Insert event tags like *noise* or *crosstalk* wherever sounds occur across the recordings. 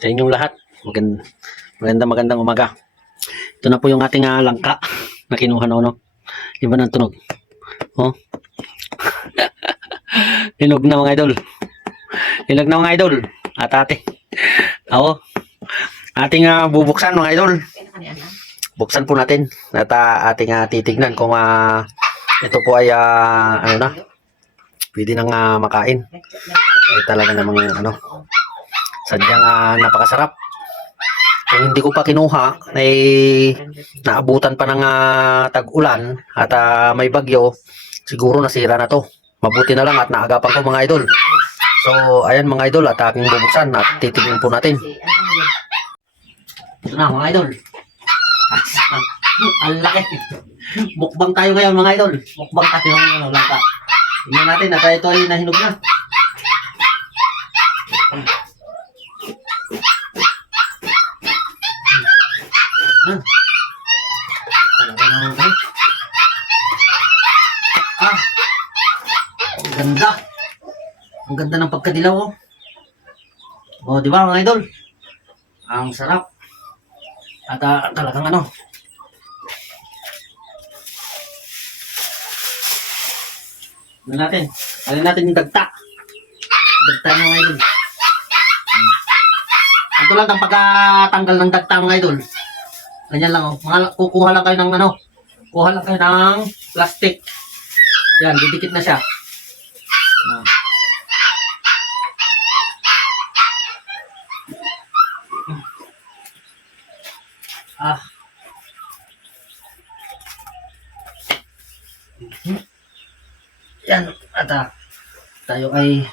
sa inyong lahat. Magand maganda magandang umaga. Ito na po yung ating ah, langka na kinuha na no. Iba ng tunog. Oh. *laughs* Hinog na mga idol. Hinog na mga idol. At ate. Ako. Ating ah, bubuksan mga idol. Buksan po natin. At ah, ating ah, titignan kung ah, ito po ay ah, ano na. Pwede nang ah, makain. Ay talaga namang ano. Sadyang ah, napakasarap. Kung hindi ko pa kinuha, ay naabutan pa ng ah, tag-ulan at ah, may bagyo, siguro nasira na to. Mabuti na lang at naagapan ko mga idol. So, ayan mga idol at aking bubuksan at titignan po natin. Ito na mga idol. Ang laki. Mukbang tayo ngayon mga idol. Mukbang tayo ng langka. Tingnan natin at ito ay nahinog na. Ah. Ang ganda. Ang ganda ng pagkadilaw oh. Oh, di ba mga idol? Ang sarap. At ah, talagang ano. Ano natin? Alin natin yung dagta. Dagta mga idol. Ito lang ang pagkatanggal ng dagta mga idol. Ganyan lang oh. Mga, kukuha lang kayo ng ano. Kuha lang kayo ng plastic. Yan, didikit na siya. Ah. Ah. Yan, at ah, tayo ay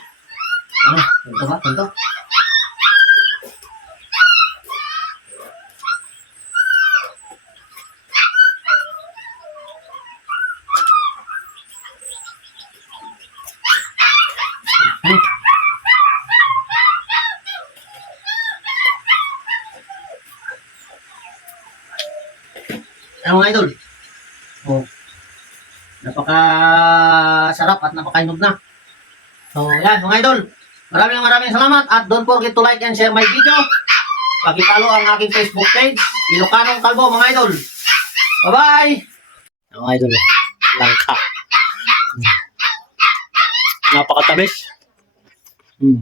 ano, ito ba? Ito? Ano mga idol? Oh. Napaka sarap at napakainog na. So, yan mga idol. Maraming maraming salamat at don't forget to like and share my video. Pakipalo ang aking Facebook page, Ilocanong Kalbo mga idol. Bye-bye! Mga idol, langka. Napakatamis. Hmm.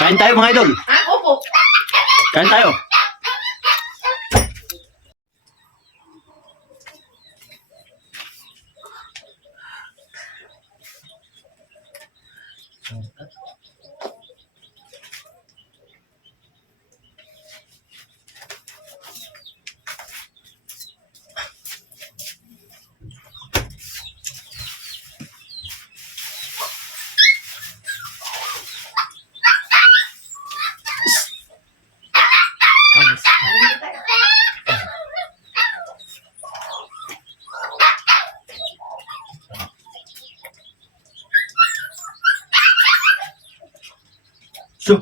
Kain tayo mga idol. Ah, opo. Kain tayo. So.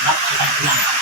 Medyo. Tuloy ba?